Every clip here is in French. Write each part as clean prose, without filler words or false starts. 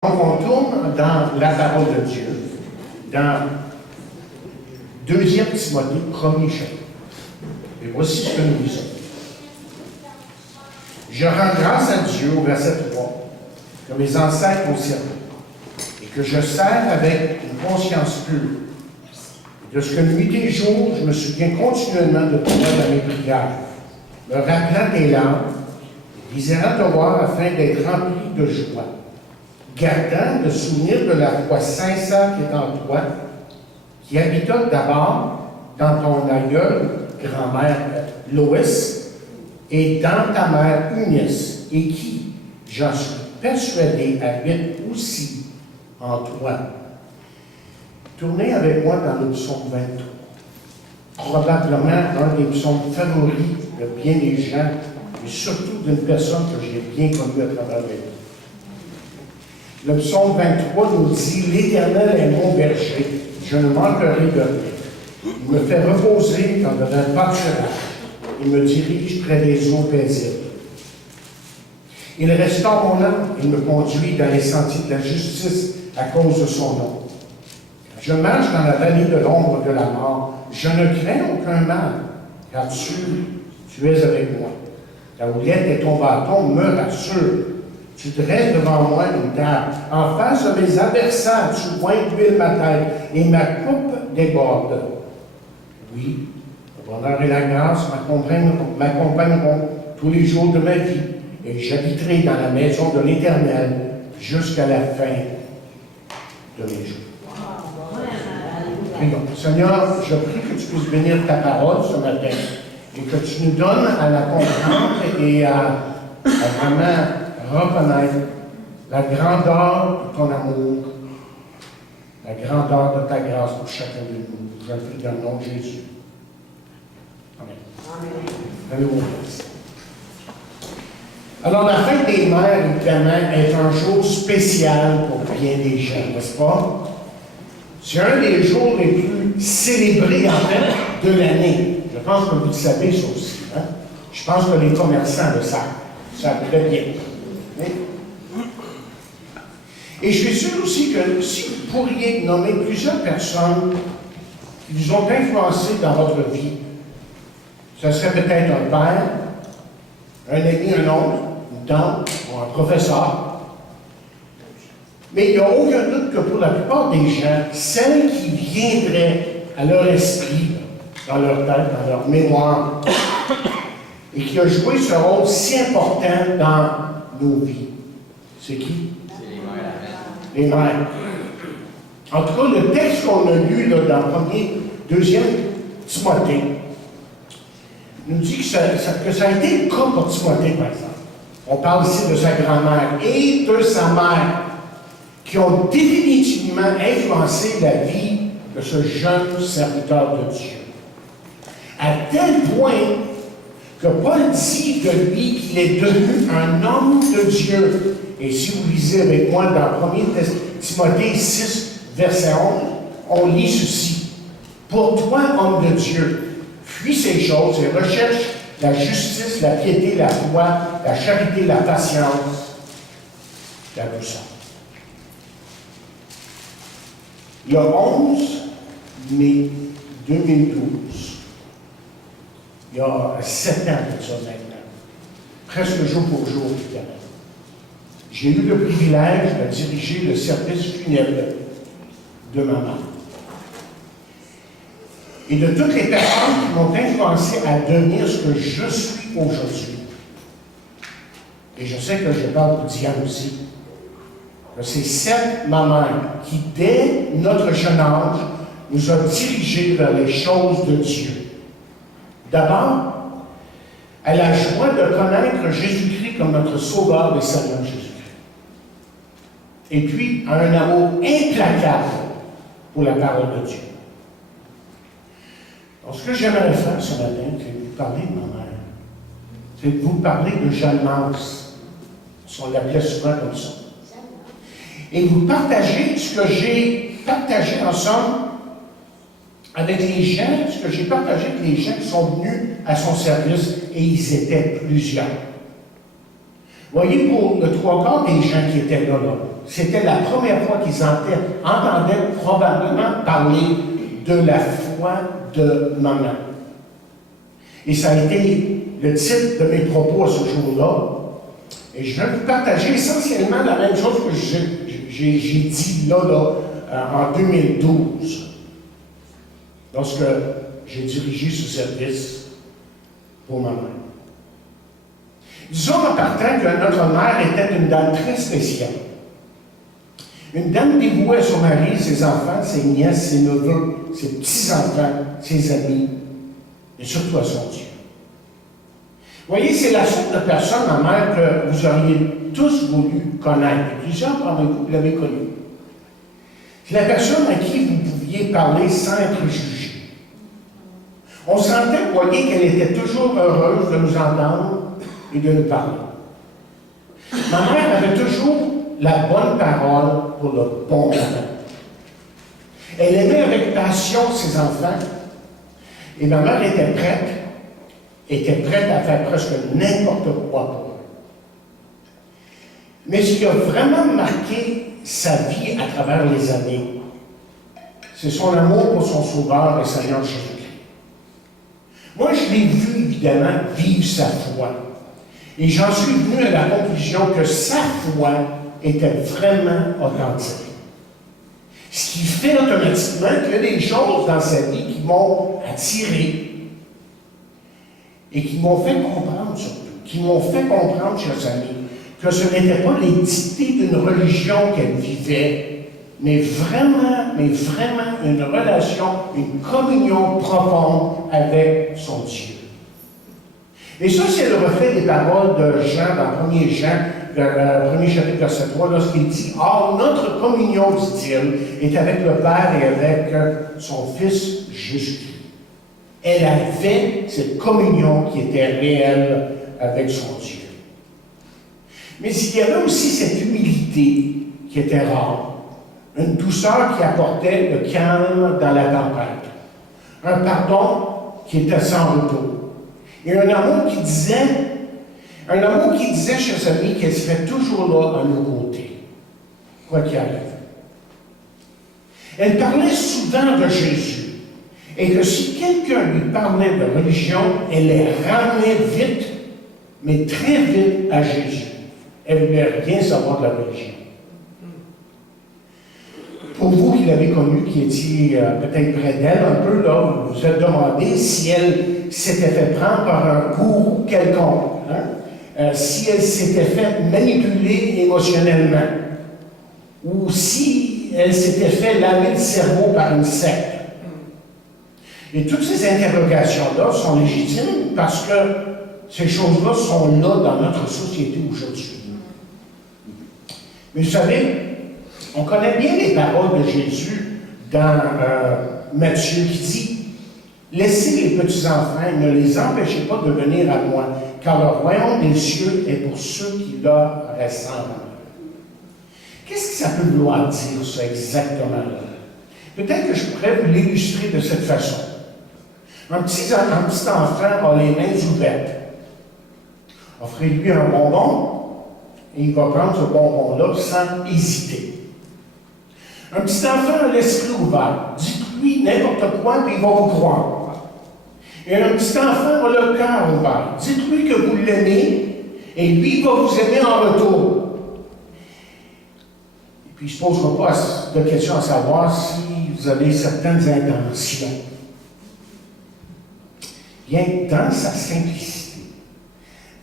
Donc, on tourne dans la parole de Dieu, dans 2 Timothée, 1er chapitre. Et voici ce que nous lisons. Je rends grâce à Dieu, au verset 3, que mes ancêtres ont servi, et que je sers avec une conscience pure. Et de ce que nuit et jour, je me souviens continuellement de toi dans mes prières, me rappelant tes larmes, désirant te voir afin d'être rempli de joie, gardant le souvenir de la foi sincère qui est en toi, qui habita d'abord dans ton aïeul, grand-mère Loïs, et dans ta mère Eunice, et qui, j'en suis persuadé, habite aussi en toi. Tournez avec moi dans le psaume 23, probablement un des psaumes favoris de bien des gens, et surtout d'une personne que j'ai bien connue à travers ma vie. Le psaume 23 nous dit « L'Éternel est mon berger, je ne manquerai de rien. Il me fait reposer dans un pâturage. Il me dirige près des eaux paisibles. Il restaure mon âme, il me conduit dans les sentiers de la justice à cause de son nom. Je marche dans la vallée de l'ombre de la mort. Je ne crains aucun mal, car tu es avec moi. Ta houlette et ton bâton me rassurent. Tu dresses devant moi une table. En face de mes adversaires, tu oins d'huile ma tête, et ma coupe déborde. Oui, le bonheur et la grâce m'accompagneront tous les jours de ma vie, et j'habiterai dans la maison de l'Éternel jusqu'à la fin de mes jours. Prions. Seigneur, je prie que tu puisses bénir ta parole ce matin, et que tu nous donnes à la comprendre et à vraiment reconnaître la grandeur de ton amour, la grandeur de ta grâce pour chacun de nous. Je le prie dans le nom de Jésus. Amen. Amen. Alors, la fête des mères, évidemment, est un jour spécial pour bien des gens, n'est-ce pas? C'est un des jours les plus célébrés, en fait, de l'année. Je pense que vous le savez, ça aussi. Hein? Je pense que les commerçants le savent. Ça très bien. Et je suis sûr aussi que si vous pourriez nommer plusieurs personnes qui vous ont influencé dans votre vie, ce serait peut-être un père, un ami, un oncle, une tante ou un professeur. Mais il n'y a aucun doute que pour la plupart des gens, celle qui viendrait à leur esprit, dans leur tête, dans leur mémoire, et qui a joué ce rôle si important dans nos vies, c'est qui? Les mères. En tout cas, le texte qu'on a lu là, dans 2 Timothée nous dit que ça a été le cas pour Timothée, par exemple. On parle ici de sa grand-mère et de sa mère qui ont définitivement influencé la vie de ce jeune serviteur de Dieu. À tel point que Paul dit de lui qu'il est devenu un homme de Dieu. Et si vous lisez avec moi dans 1 Timothée 6, verset 11, on lit ceci. Pour toi, homme de Dieu, fuis ces choses et recherche la justice, la piété, la foi, la charité, la patience, la douceur. Le 11 mai 2012, il y a 7 ans de ça maintenant, presque jour pour jour, évidemment, j'ai eu le privilège de diriger le service funèbre de ma mère. Et de toutes les personnes qui m'ont influencé à devenir ce que je suis aujourd'hui. Et je sais que je parle pour Diane aussi. Que c'est cette maman qui, dès notre jeune âge, nous a dirigés vers les choses de Dieu. D'abord, à la joie de connaître Jésus-Christ comme notre Sauveur et Seigneur Jésus-Christ. Et puis, à un amour implacable pour la parole de Dieu. Donc, ce que j'aimerais faire ce matin, c'est de vous parler de ma mère. C'est de vous parler de Jeanne Mance. On l'appelait souvent comme ça. Et vous partager ce que j'ai partagé ensemble avec les gens, ce que j'ai partagé avec les gens qui sont venus à son service, et ils étaient plusieurs. Voyez, pour le 3/4 des gens qui étaient là, C'était la première fois qu'ils entendaient probablement parler de la foi de maman. Et ça a été le titre de mes propos à ce jour-là. Et je vais vous partager essentiellement la même chose que j'ai dit là, en 2012, lorsque j'ai dirigé ce service pour ma mère. Disons en partant que notre mère était une dame très spéciale. Une dame dévouée à son mari, ses enfants, ses nièces, ses neveux, ses petits-enfants, ses amis, et surtout à son Dieu. Vous voyez, c'est la sorte de personne, ma mère, que vous auriez tous voulu connaître. Plusieurs parmi vous l'avez connue. C'est la personne à qui vous pouviez parler sans être jugé. On sentait, vous voyez, qu'elle était toujours heureuse de nous entendre et de nous parler. Ma mère avait toujours la bonne parole pour le bon moment. Elle aimait avec passion ses enfants et ma mère était prête à faire presque n'importe quoi pour eux. Mais ce qui a vraiment marqué sa vie à travers les années, c'est son amour pour son Sauveur et Seigneur Jésus-Christ. Moi, je l'ai vu, évidemment, vivre sa foi. Et j'en suis venu à la conclusion que sa foi était vraiment authentique. Ce qui fait automatiquement qu'il y a des choses dans sa vie qui m'ont attiré et qui m'ont fait comprendre surtout, qui m'ont fait comprendre, chers amis, que ce n'était pas les dictées d'une religion qu'elle vivait, mais vraiment une relation, une communion profonde avec son Dieu. Et ça, c'est le reflet des paroles de Jean, dans 1er Jean, le premier chapitre, verset 3, lorsqu'il dit « Or, notre communion, dit-il, est avec le Père et avec son Fils Jésus-Christ. » Elle avait cette communion qui était réelle avec son Dieu. Mais il y avait aussi cette humilité qui était rare, une douceur qui apportait le calme dans la tempête, un pardon qui était sans repos, et un amour qui disait, chers amis, qu'elle serait toujours là à nos côtés, quoi qu'il arrive. Elle parlait souvent de Jésus, et que si quelqu'un lui parlait de religion, elle les ramenait vite, mais très vite à Jésus. Elle ne voulait rien savoir de la religion. Pour vous qui l'avez connue, qui étiez peut-être près d'elle un peu, là, vous vous êtes demandé si elle s'était fait prendre par un gourou quelconque, hein? Si elle s'était fait manipuler émotionnellement, ou si elle s'était fait laver le cerveau par une secte. Et toutes ces interrogations-là sont légitimes parce que ces choses-là sont là dans notre société aujourd'hui. Mais vous savez, on connaît bien les paroles de Jésus dans Matthieu qui dit « Laissez les petits-enfants, ne les empêchez pas de venir à moi, car le royaume des cieux est pour ceux qui leur ressemblent. » Qu'est-ce que ça peut vouloir dire, ça, exactement là? Peut-être que je pourrais vous l'illustrer de cette façon. Un petit enfant a les mains ouvertes. Offrez-lui un bonbon, et il va prendre ce bonbon-là sans hésiter. Un petit enfant a l'esprit ouvert. Dites-lui n'importe quoi, puis il va vous croire. Et un petit enfant a le cœur ouvert. Dites-lui que vous l'aimez, et lui va vous aimer en retour. Et puis il ne se posera pas de questions à savoir si vous avez certaines intentions. Bien, dans sa simplicité,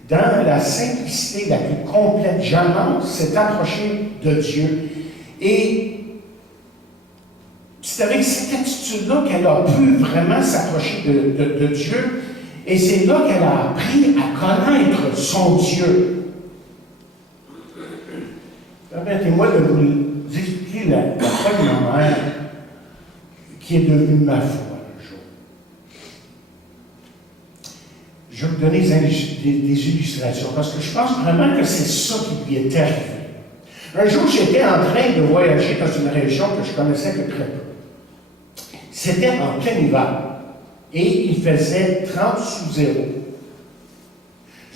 dans la simplicité la plus complète, Jeanne s'est approchée de Dieu. Et c'est avec cette attitude-là qu'elle a pu vraiment s'approcher de Dieu. Et c'est là qu'elle a appris à connaître son Dieu. Permettez-moi de vous expliquer la foi de ma mère qui est devenue ma foi. Je vais vous donner des illustrations, parce que je pense vraiment que c'est ça qui lui est arrivé. Un jour, j'étais en train de voyager dans une région que je connaissais que très peu. C'était en plein hiver, et il faisait 30 sous zéro.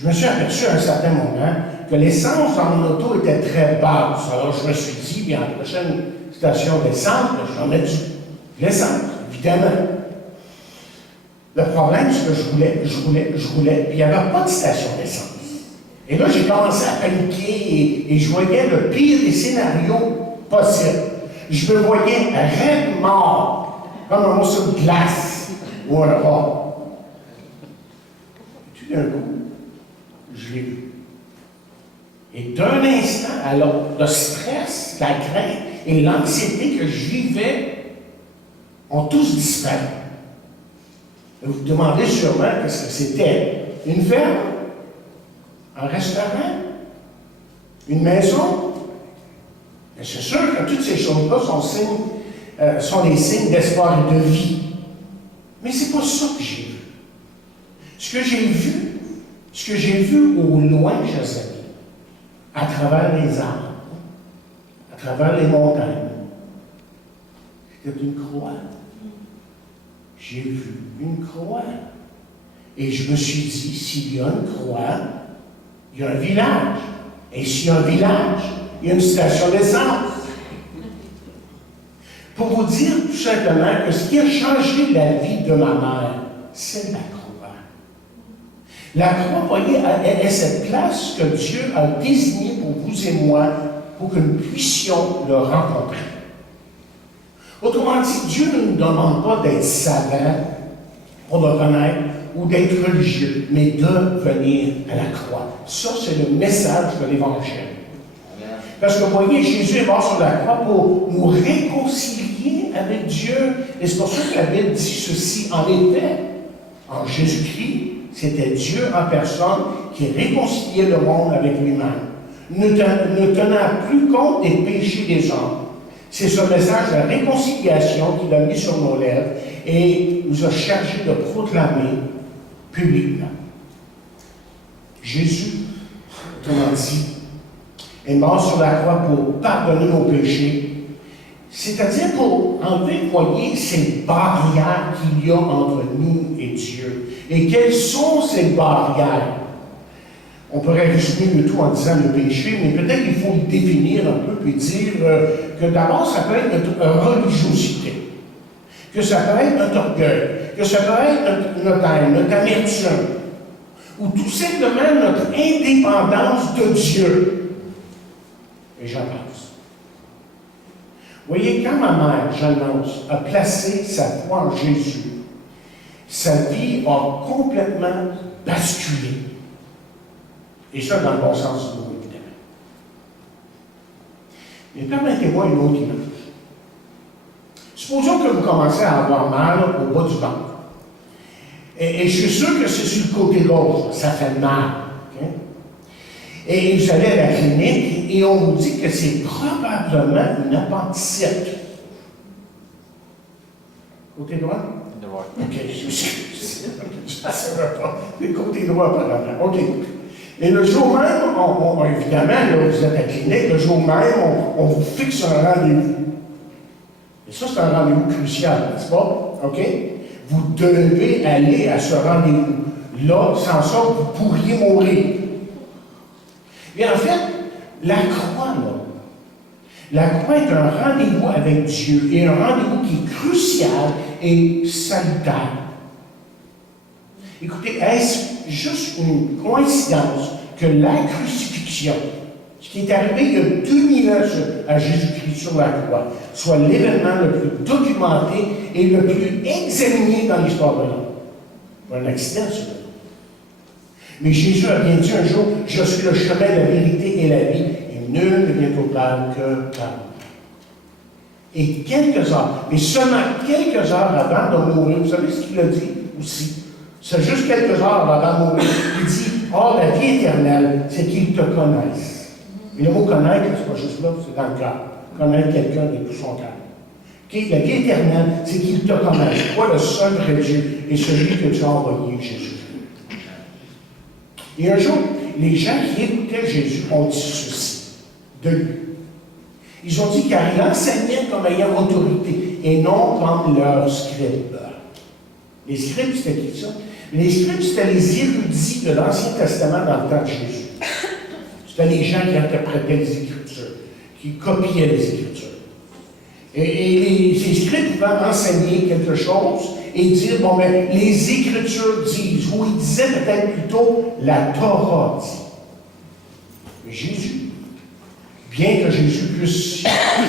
Je me suis aperçu à un certain moment que l'essence dans mon auto était très basse. Alors je me suis dit, bien, à la prochaine station d'essence, je vais mettre de l'essence, évidemment. Le problème, c'est que je roulais, puis il n'y avait pas de station d'essence. Et là, j'ai commencé à paniquer et je voyais le pire des scénarios possibles. Je me voyais raide mort, comme un morceau de glace ou un rat. Et tout d'un coup, je l'ai vu. Et d'un instant à l'autre, le stress, la crainte et l'anxiété que je vivais ont tous disparu. Vous vous demandez sûrement qu'est-ce que c'était. Une ferme? Un restaurant? Une maison? Mais c'est sûr que toutes ces choses-là sont des signes d'espoir et de vie. Mais c'est pas ça que j'ai vu. Ce que j'ai vu au loin, chers amis, à travers les arbres, à travers les montagnes, c'était une croix. J'ai vu une croix. Et je me suis dit, s'il y a une croix, il y a un village. Et s'il y a un village, il y a une station d'essence. Pour vous dire tout simplement que ce qui a changé la vie de ma mère, c'est la croix. La croix, voyez, est cette place que Dieu a désignée pour vous et moi, pour que nous puissions le rencontrer. Autrement dit, Dieu ne nous demande pas d'être savants pour le connaître ou d'être religieux, mais de venir à la croix. Ça, c'est le message de l'Évangile. Parce que, vous voyez, Jésus est mort sur la croix pour nous réconcilier avec Dieu. Et c'est pour ça que la Bible dit ceci. En effet, en Jésus-Christ, c'était Dieu en personne qui réconciliait le monde avec lui-même, ne tenant plus compte des péchés des hommes. C'est ce message de réconciliation qu'il a mis sur nos lèvres et nous a chargé de proclamer publiquement. Jésus, autrement dit, est mort sur la croix pour pardonner nos péchés, c'est-à-dire pour enlever, voyez, ces barrières qu'il y a entre nous et Dieu. Et quelles sont ces barrières? On pourrait résumer le tout en disant le péché, mais peut-être qu'il faut le définir un peu et dire que d'abord, ça peut être notre religiosité, que ça peut être notre orgueil, que ça peut être notre haine, notre amertume, ou tout simplement notre indépendance de Dieu. Et j'en passe. Vous voyez, quand ma mère, j'annonce, a placé sa foi en Jésus, sa vie a complètement basculé. Et ça, dans le bon sens du mot, évidemment. Mais permettez-moi une autre image. Supposons que vous commencez à avoir mal au bas du ventre. Et je suis sûr que c'est sur le côté gauche, ça fait mal. Okay? Et vous allez à la clinique et on vous dit que c'est probablement une appendicite. Côté droit? Droit. OK, je m'excuse. Je ne savais pas. Le côté droit, apparemment. OK. Et le jour même, évidemment, là, vous êtes à la clinique, le jour même, on vous fixe un rendez-vous. Et ça, c'est un rendez-vous crucial, n'est-ce pas? OK? Vous devez aller à ce rendez-vous. Là, sans ça, vous pourriez mourir. Et en fait, la croix, là, la croix est un rendez-vous avec Dieu et un rendez-vous qui est crucial et salutaire. Écoutez, est-ce juste une coïncidence que la crucifixion, ce qui est arrivé il y a 2000 ans à Jésus-Christ sur la croix, soit l'événement le plus documenté et le plus examiné dans l'histoire de l'homme? Pas un accident, celui-là. Mais Jésus a bien dit un jour, « Je suis le chemin, la vérité et la vie, et nul ne vient au Père que par moi. » Et quelques heures, mais seulement quelques heures avant de mourir, vous savez ce qu'il a dit aussi? C'est juste quelques heures avant de mourir. Il dit, « Or, la vie éternelle, c'est qu'ils te connaissent. » Et le mot « connaître », c'est pas juste là, c'est dans le cœur. Connaître quelqu'un de tout son cœur. Okay? La vie éternelle, c'est qu'ils te connaissent. Toi, le seul vrai Dieu, et celui que tu as envoyé, Jésus. Et un jour, les gens qui écoutaient Jésus ont dit ceci de lui. Ils ont dit car il enseignait comme ayant autorité et non comme leurs scribes. Les scribes, c'était qui ça? Les scribes, c'était les érudits de l'Ancien Testament dans le temps de Jésus. C'était les gens qui interprétaient les Écritures, qui copiaient les Écritures. Et ces scribes pouvaient enseigner quelque chose et dire, bon, mais les Écritures disent, ou ils disaient peut-être plutôt, la Torah dit. Mais Jésus, bien que Jésus puisse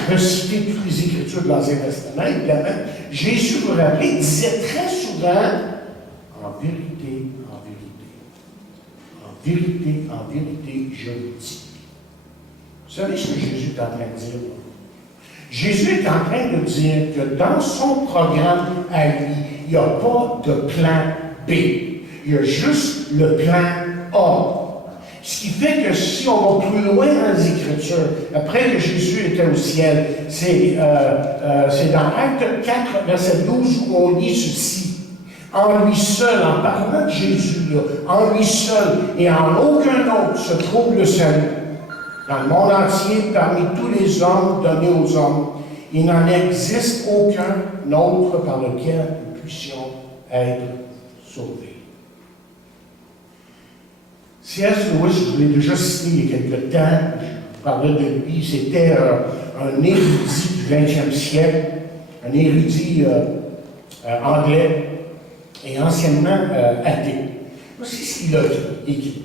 reciter toutes les Écritures de l'Ancien Testament, évidemment, Jésus, vous vous rappelez, disait très souvent, en vérité, en vérité, en vérité, je vous dis. Vous savez ce que Jésus est en train de dire? Jésus est en train de dire que dans son programme à lui, il n'y a pas de plan B. Il y a juste le plan A. Ce qui fait que si on va plus loin dans les Écritures, après que Jésus était au ciel, c'est dans Actes 4, verset 12, où on lit ceci. En lui seul, en parlant de Jésus, là, en lui seul et en aucun autre se trouve le salut. Dans le monde entier, parmi tous les hommes donnés aux hommes, il n'en existe aucun autre par lequel nous puissions être sauvés. C.S. Lewis, je vous l'ai déjà cité il y a quelque temps, je parlais de lui, c'était un érudit du 20e siècle, un érudit anglais et anciennement athée. Voici ce qu'il a écrit.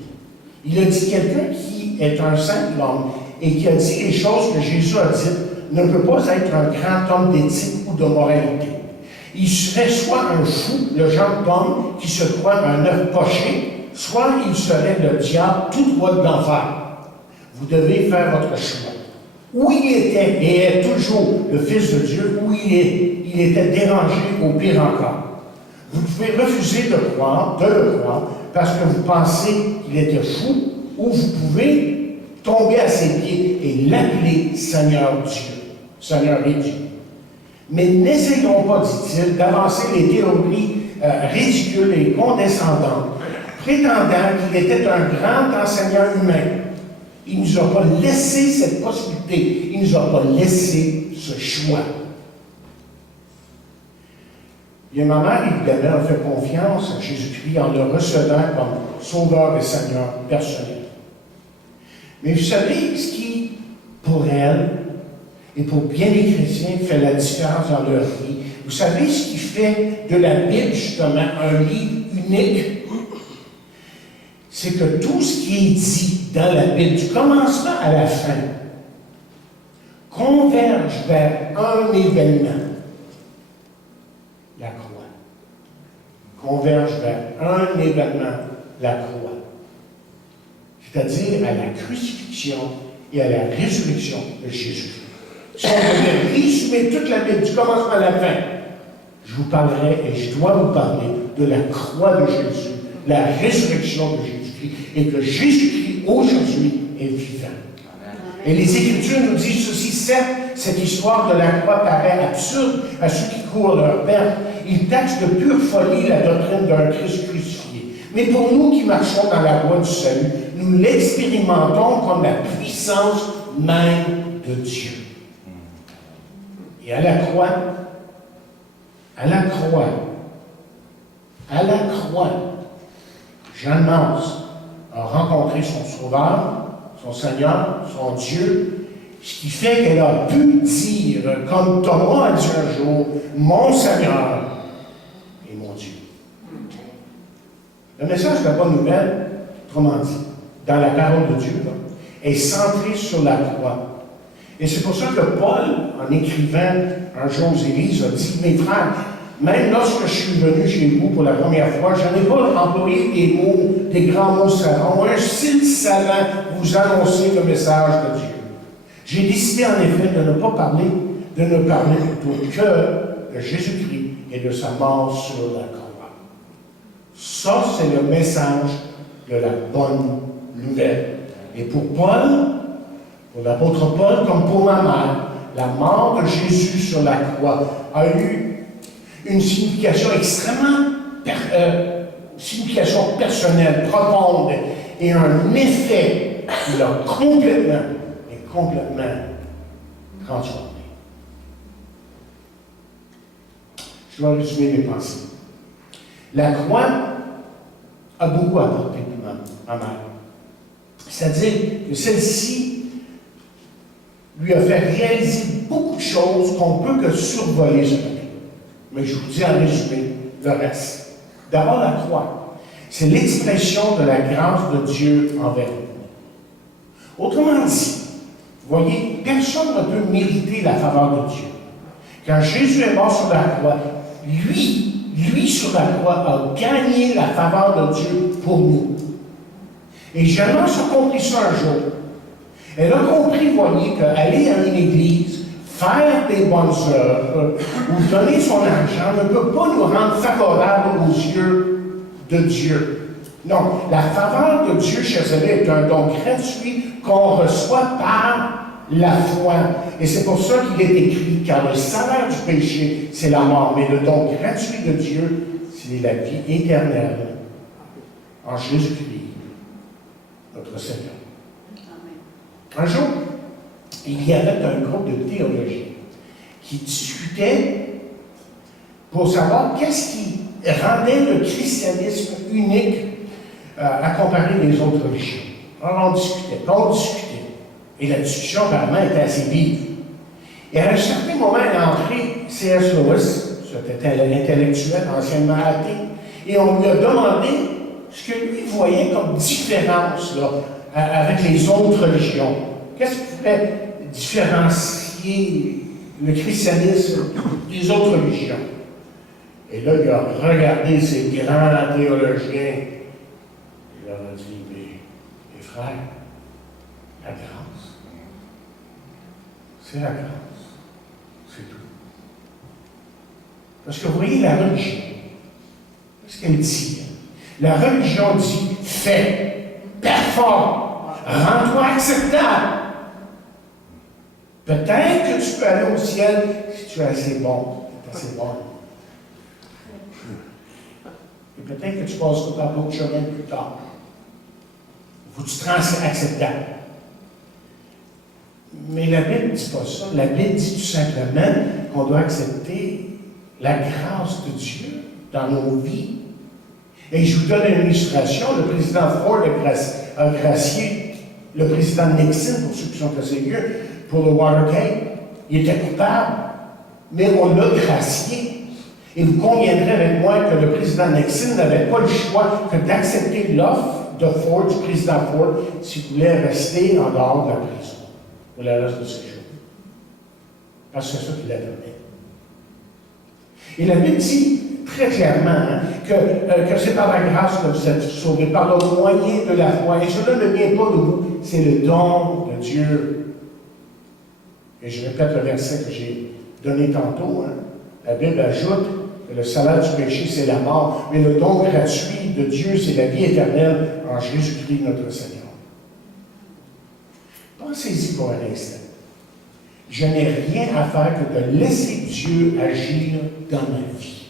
Il a dit quelqu'un qui est un simple homme et qui a dit les choses que Jésus a dites ne peut pas être un grand homme d'éthique ou de moralité. Il serait soit un fou, le genre d'homme qui se croit un œuf poché, soit il serait le diable tout droit de l'enfer. Vous devez faire votre choix. Où il était et est toujours le Fils de Dieu, où il était dérangé au pire encore. Vous pouvez refuser de le croire, parce que vous pensez qu'il était fou, ou vous pouvez tomber à ses pieds et l'appeler Seigneur Dieu, Seigneur et Dieu. Mais n'essayons pas, dit-il, d'avancer les théories ridicules et condescendantes, prétendant qu'il était un grand enseignant humain. Il ne nous a pas laissé cette possibilité, il ne nous a pas laissé ce choix. Et ma mère, évidemment, a fait confiance à Jésus-Christ en le recevant comme sauveur et Seigneur personnel. Mais vous savez, ce qui, pour elle, et pour bien des chrétiens, fait la différence dans leur vie, vous savez ce qui fait de la Bible, justement, un livre unique? C'est que tout ce qui est dit dans la Bible, du commencement à la fin, converge vers un événement. La croix. Converge vers un événement, la croix. C'est-à-dire à la crucifixion et à la résurrection de Jésus-Christ. Si on devait résumer toute la Bible, du commencement à la fin, je vous parlerai et je dois vous parler de la croix de Jésus, la résurrection de Jésus-Christ, et que Jésus-Christ aujourd'hui est vivant. Et les Écritures nous disent ceci, certes, cette histoire de la croix paraît absurde à ceux qui courent leur perte. Ils taxent de pure folie la doctrine d'un Christ crucifié. Mais pour nous qui marchons dans la voie du salut, nous l'expérimentons comme la puissance même de Dieu. Et à la croix, Jean Mance a rencontré son Sauveur, son Seigneur, son Dieu, ce qui fait qu'elle a pu dire, comme Thomas a dit un jour, mon Seigneur et mon Dieu. Le message de la bonne nouvelle, autrement dit, dans la parole de Dieu, là, est centré sur la croix. Et c'est pour ça que Paul, en écrivant un jour aux Églises, a dit, mes frères, même lorsque je suis venu chez vous pour la première fois, je n'ai pas employé des mots, des grands mots savants, un style savant vous annoncer le message de Dieu. J'ai décidé en effet de ne parler plutôt que de Jésus-Christ et de sa mort sur la croix. Ça, c'est le message de la bonne nouvelle. Et pour Paul, pour l'apôtre Paul, comme pour ma mère, la mort de Jésus sur la croix a eu une signification extrêmement signification personnelle, profonde, et un effet qui l'a complètement transformé. Je dois résumer mes pensées. La croix a beaucoup apporté pour ma mère. C'est-à-dire que celle-ci lui a fait réaliser beaucoup de choses qu'on ne peut que survoler ce matin. Mais je vous dis en résumé le reste. D'abord, la croix. C'est l'expression de la grâce de Dieu envers nous. Autrement dit, voyez, personne ne peut mériter la faveur de Dieu. Quand Jésus est mort sur la croix, lui sur la croix a gagné la faveur de Dieu pour nous. Et Jeannette a compris ça un jour. Elle a compris, voyez, qu'aller à une église, faire des bonnes œuvres ou donner son argent ne peut pas nous rendre favorables aux yeux de Dieu. Non, la faveur de Dieu, chers amis, est un don gratuit qu'on reçoit par la foi. Et c'est pour ça qu'il est écrit, car le salaire du péché, c'est la mort, mais le don gratuit de Dieu, c'est la vie éternelle en Jésus-Christ, notre Seigneur. Un jour, il y avait un groupe de théologiens qui discutaient pour savoir qu'est-ce qui rendait le christianisme unique à comparer les autres religions. Alors on discutait. Et la discussion, apparemment, était assez vive. Et à un certain moment, est entré C.S. Lewis, c'était l'intellectuel anciennement athée, et on lui a demandé ce que lui voyait comme différence là, avec les autres religions. Qu'est-ce qui pouvait différencier le christianisme des autres religions? Et là, il a regardé ces grands théologiens. Il leur a dit, mes frères, la grâce, c'est la grâce. C'est tout. Parce que vous voyez, la religion, qu'est-ce qu'elle dit? La religion dit, fais, performe, rends-toi acceptable. Peut-être que tu peux aller au ciel si tu es assez bon. Assez bon. Et peut-être que tu passeras par d'autres chemins plus tard. Il faut que tu te rendes acceptable. Mais la Bible ne dit pas ça. La Bible dit tout simplement qu'on doit accepter la grâce de Dieu dans nos vies. Et je vous donne une illustration. Le président Ford a gracié le président Nixon, pour ceux qui sont assez vieux, pour le Watergate. Il était coupable, mais on l'a gracié. Et vous conviendrez avec moi que le président Nixon n'avait pas le choix que d'accepter l'offre de Ford, du président Ford, s'il voulait rester en dehors de la prison pour le reste de ses jours. Parce que c'est ça qu'il a donné. Et la Bible dit très clairement que c'est par la grâce que vous êtes sauvés, par le moyen de la foi. Et cela ne vient pas de vous, c'est le don de Dieu. Et je répète le verset que j'ai donné tantôt. La Bible ajoute que le salaire du péché, c'est la mort, mais le don gratuit de Dieu, c'est la vie éternelle en Jésus-Christ, notre Seigneur. Pensez-y pour un instant. Je n'ai rien à faire que de laisser Dieu agir dans ma vie.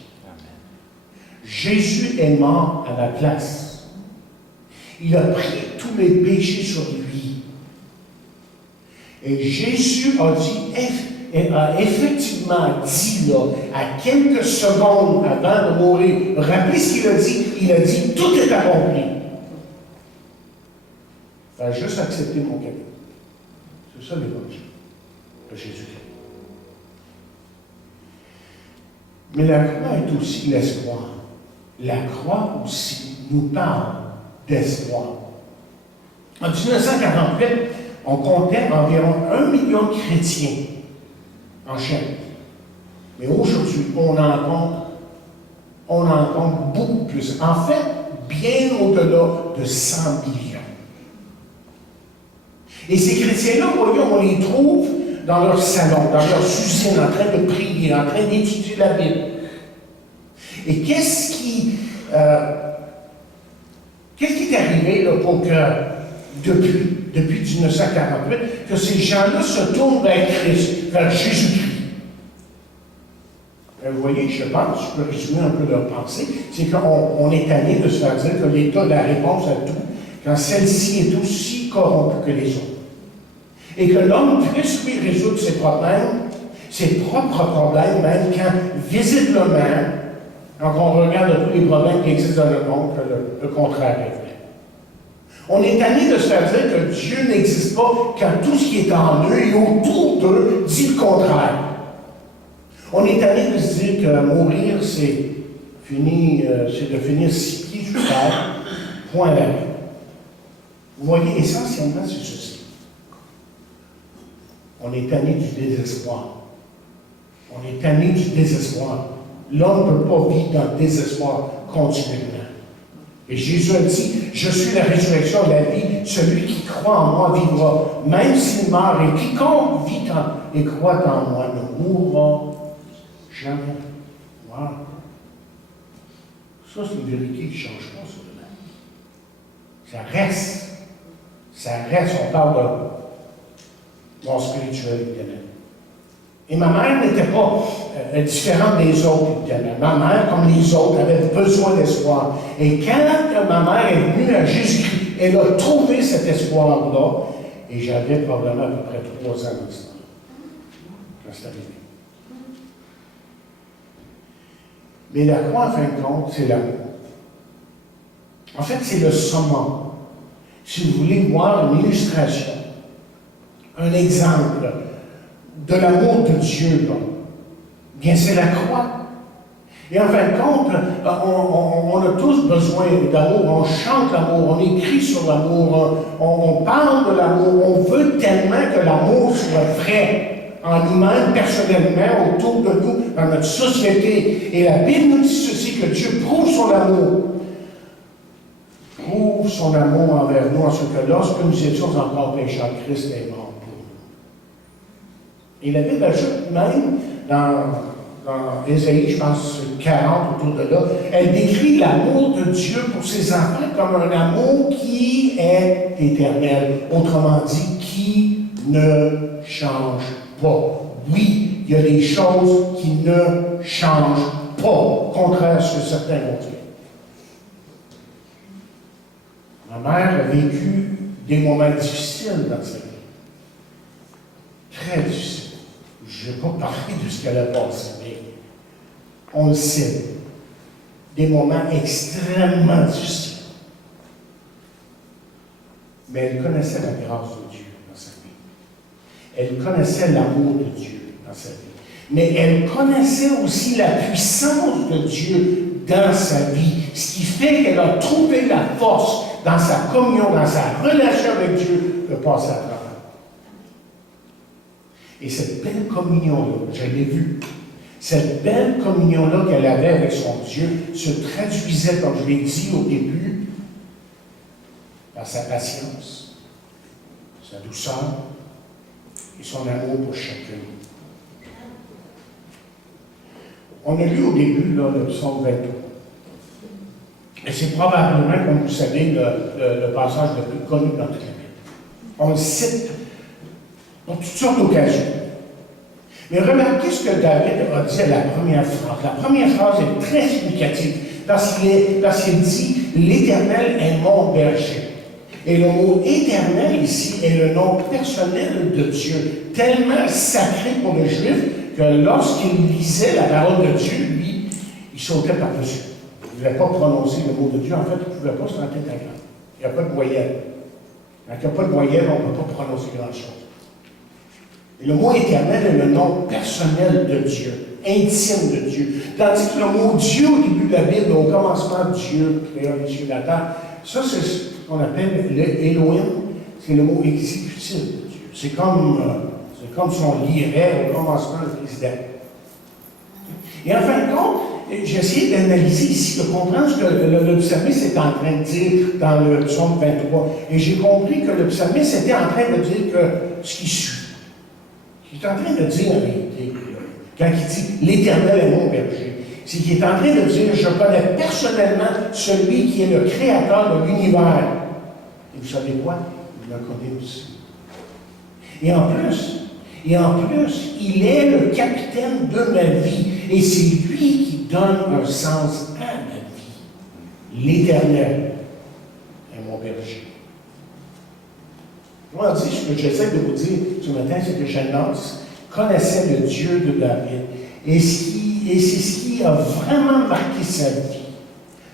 Jésus est mort à ma place. Il a pris tous mes péchés sur lui. Et Jésus a effectivement dit, là, à quelques secondes avant de mourir, rappelez ce qu'il a dit, il a dit, tout est accompli. Il faut juste accepter mon cadeau. C'est ça l'évangile de Jésus-Christ. Mais la croix est aussi l'espoir. La croix aussi nous parle d'espoir. En 1948, on comptait environ 1 million de chrétiens en Chine. Mais aujourd'hui, on en compte beaucoup plus. En fait, bien au-delà de 100 millions. Et ces chrétiens-là, vous voyez, on les trouve dans leur salon, dans leur usine, en train de prier, en train d'étudier la Bible. Et qu'est-ce qui est arrivé là, pour que, depuis 1948, que ces gens-là se tournent vers Christ, vers Jésus-Christ? Vous voyez, je pense, je peux résumer un peu leur pensée, c'est qu'on est allé de se faire dire que l'État a la réponse à tout, quand celle-ci est aussi corrompue que les autres. Et que l'homme puisse lui résoudre ses problèmes, ses propres problèmes, même quand, visiblement, quand on regarde tous les problèmes qui existent dans le monde, que le contraire est vrai. On est tanné de se faire dire que Dieu n'existe pas quand tout ce qui est en eux et autour d'eux dit le contraire. On est tanné de se dire que mourir, c'est de finir 6 pieds sous terre, point d'arrêt. Vous voyez, essentiellement, c'est ceci. On est tanné du désespoir. On est tanné du désespoir. L'homme ne peut pas vivre dans le désespoir continuellement. Et Jésus a dit, je suis la résurrection de la vie, celui qui croit en moi vivra, même s'il meurt, et quiconque vit et croit en moi ne mourra jamais. Wow. Ça, c'est une vérité qui ne change pas sur le monde. Ça reste. Ça reste, on parle de mon spirituel, évidemment. Et ma mère n'était pas différente des autres, évidemment. Ma mère, comme les autres, avait besoin d'espoir. Et quand ma mère est venue à Jésus-Christ, elle a trouvé cet espoir-là. Et j'avais probablement à peu près 3 ans dans ce temps-là, quand c'est arrivé. Mais la croix, en fin de compte, c'est l'amour. En fait, c'est le summum. Si vous voulez voir une illustration, un exemple de l'amour de Dieu, bien c'est la croix. Et en fin de compte, on a tous besoin d'amour, on chante l'amour, on écrit sur l'amour, on parle de l'amour, on veut tellement que l'amour soit vrai en nous-mêmes, personnellement, autour de nous, dans notre société. Et la Bible nous dit ceci, que Dieu prouve son amour. Prouve son amour envers nous, en ce que lorsque nous étions encore pécheurs, Christ est mort pour nous. Et la Bible ajoute même, dans Ésaïe, je pense, 40, autour de là, elle décrit l'amour de Dieu pour ses enfants comme un amour qui est éternel. Autrement dit, qui ne change pas. Oui, il y a des choses qui ne changent pas, contraire à ce que certains vont dire. Ma mère a vécu des moments difficiles dans sa vie. Très difficiles. Je ne vais pas parler de ce qu'elle a passé, mais on le sait. Des moments extrêmement difficiles. Mais elle connaissait la grâce de Dieu dans sa vie. Elle connaissait l'amour de Dieu dans sa vie. Mais elle connaissait aussi la puissance de Dieu dans sa vie. Ce qui fait qu'elle a trouvé la force dans sa communion, dans sa relation avec Dieu, de passer à travers. Et cette belle communion-là, je l'ai vue, cette belle communion-là qu'elle avait avec son Dieu se traduisait, comme je l'ai dit au début, par sa patience, sa douceur et son amour pour chacun. On a lu au début là, le psaume 23. Et c'est probablement, comme vous savez, le passage le plus connu dans toute la Bible. On le cite pour toutes sortes d'occasions. Mais remarquez ce que David a dit à la première phrase. La première phrase est très significative parce qu'il dit « L'Éternel est mon berger ». Et le mot « éternel » ici est le nom personnel de Dieu, tellement sacré pour le Juif que lorsqu'il lisait la parole de Dieu, lui, il sautait par-dessus. Il ne voulait pas prononcer le mot de Dieu. En fait, il ne pouvait pas se rentrer de la langue. Il n'y a pas de voyelle. Quand il n'y a pas de voyelle, on ne peut pas prononcer grand-chose. Et le mot éternel est le nom personnel de Dieu, intime de Dieu. Tandis que le mot Dieu au début de la Bible, au commencement, Dieu créa les cieux et la terre, ça c'est ce qu'on appelle le Elohim, c'est le mot exécutif de Dieu. C'est comme si on lirait au commencement le président. Et en fin de compte, j'ai essayé d'analyser ici, de comprendre ce que le psalmiste est en train de dire dans le psaume 23. Et j'ai compris que le psalmiste était en train de dire que ce qui suit. Il est en train de dire en réalité, quand il dit « l'Éternel est mon berger », c'est qu'il est en train de dire « je connais personnellement celui qui est le créateur de l'univers ». Et vous savez quoi? Il le connaît aussi. Et en plus, il est le capitaine de ma vie. Et c'est lui qui donne un sens à ma vie. L'Éternel est mon berger. Moi, ce que j'essaie de vous dire ce matin, c'est que Janos connaissait le Dieu de David. Et c'est ce qui a vraiment marqué sa vie.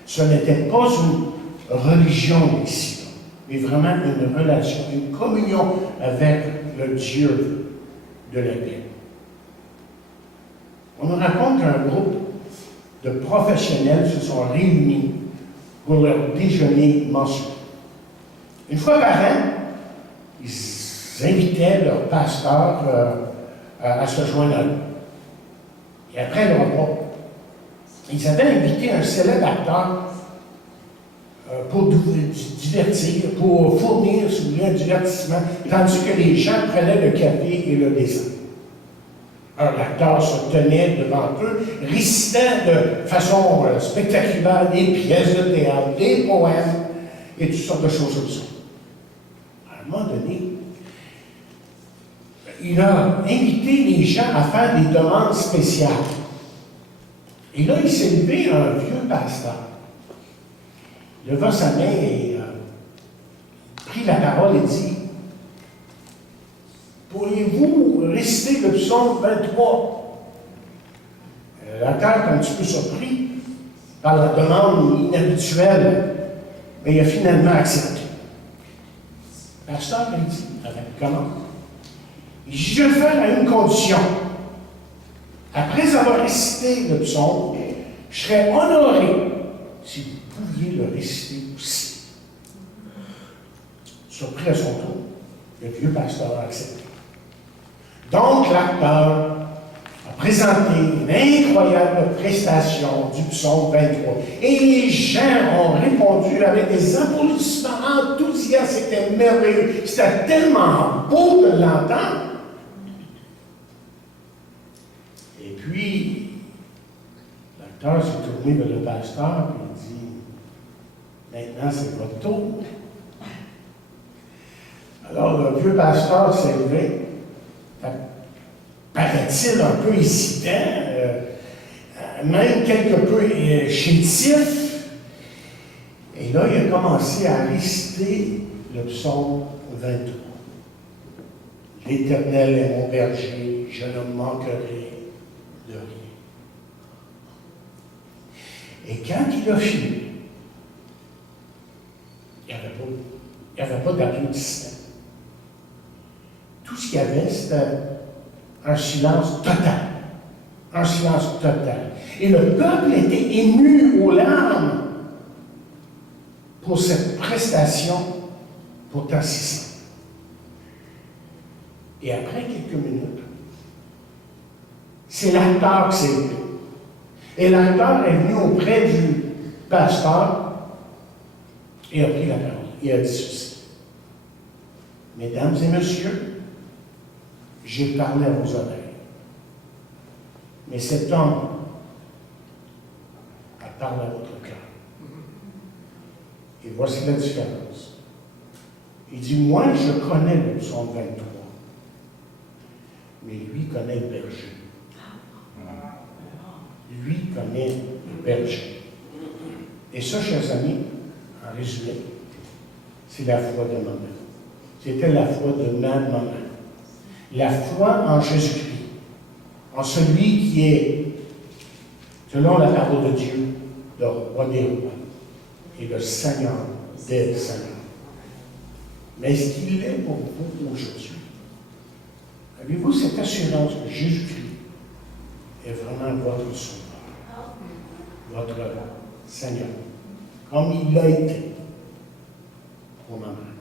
Ce n'était pas une religion ici. mais vraiment une relation, une communion avec le Dieu de la paix. On nous raconte qu'un groupe de professionnels se sont réunis pour leur déjeuner mensuel. Une fois par an, ils invitaient leur pasteur à se joindre à eux. Et après le repas, ils avaient invité un célèbre acteur pour divertir, pour fournir, si vous voulez, un divertissement, tandis que les gens prenaient le café et le dessert. Alors, l'acteur se tenait devant eux, récitant de façon spectaculaire des pièces de théâtre, des poèmes et toutes sortes de choses comme ça. À un moment donné, il a invité les gens à faire des demandes spéciales. Et là, il s'est levé un vieux pasteur. Il leva sa main et prit la parole et dit: pourriez-vous réciter le psaume 23? L'acteur est un petit peu surpris par la demande inhabituelle, mais il a finalement accepté. Le pasteur lui dit, avec comment? Il dit: je vais le faire à une condition. Après avoir récité le psaume, je serais honoré si vous pouviez le réciter aussi. Surpris à son tour, le vieux pasteur a accepté. Donc, l'acteur a présenté une incroyable prestation du psaume 23. Et les gens ont répondu avec des applaudissements enthousiastes. C'était merveilleux. C'était tellement beau de l'entendre. Et puis, l'acteur s'est tourné vers le pasteur et il dit: maintenant, c'est votre tour. Alors, le vieux pasteur s'est levé, paraît-il un peu hésitant, même quelque peu chétif. Et là, il a commencé à réciter le psaume 23. L'Éternel est mon berger, je ne manquerai de rien. Et quand il a fini, il n'y avait pas d'applaudissements. Tout ce qu'il y avait, c'était un silence total. Un silence total. Et le peuple était ému aux larmes pour cette prestation pourtant si simple. Et après quelques minutes, c'est l'acteur qui s'est levé. Et l'acteur est venu auprès du pasteur et a pris la parole. Il a dit ceci: mesdames et messieurs, j'ai parlé à vos oreilles. Mais cet homme a parlé à votre cœur. Et voici la différence. Il dit: moi, je connais le psaume 23, mais lui connaît le berger. Lui connaît le berger. Et ça, chers amis, en résumé, c'est la foi de maman. C'était la foi de ma maman. La foi en Jésus-Christ, en celui qui est, selon la parole de Dieu, le roi des rois et le Seigneur des seigneurs. Mais est-ce qu'il est pour vous aujourd'hui? Avez-vous cette assurance que Jésus-Christ est vraiment votre sauveur, votre Seigneur, comme il l'a été pour maman?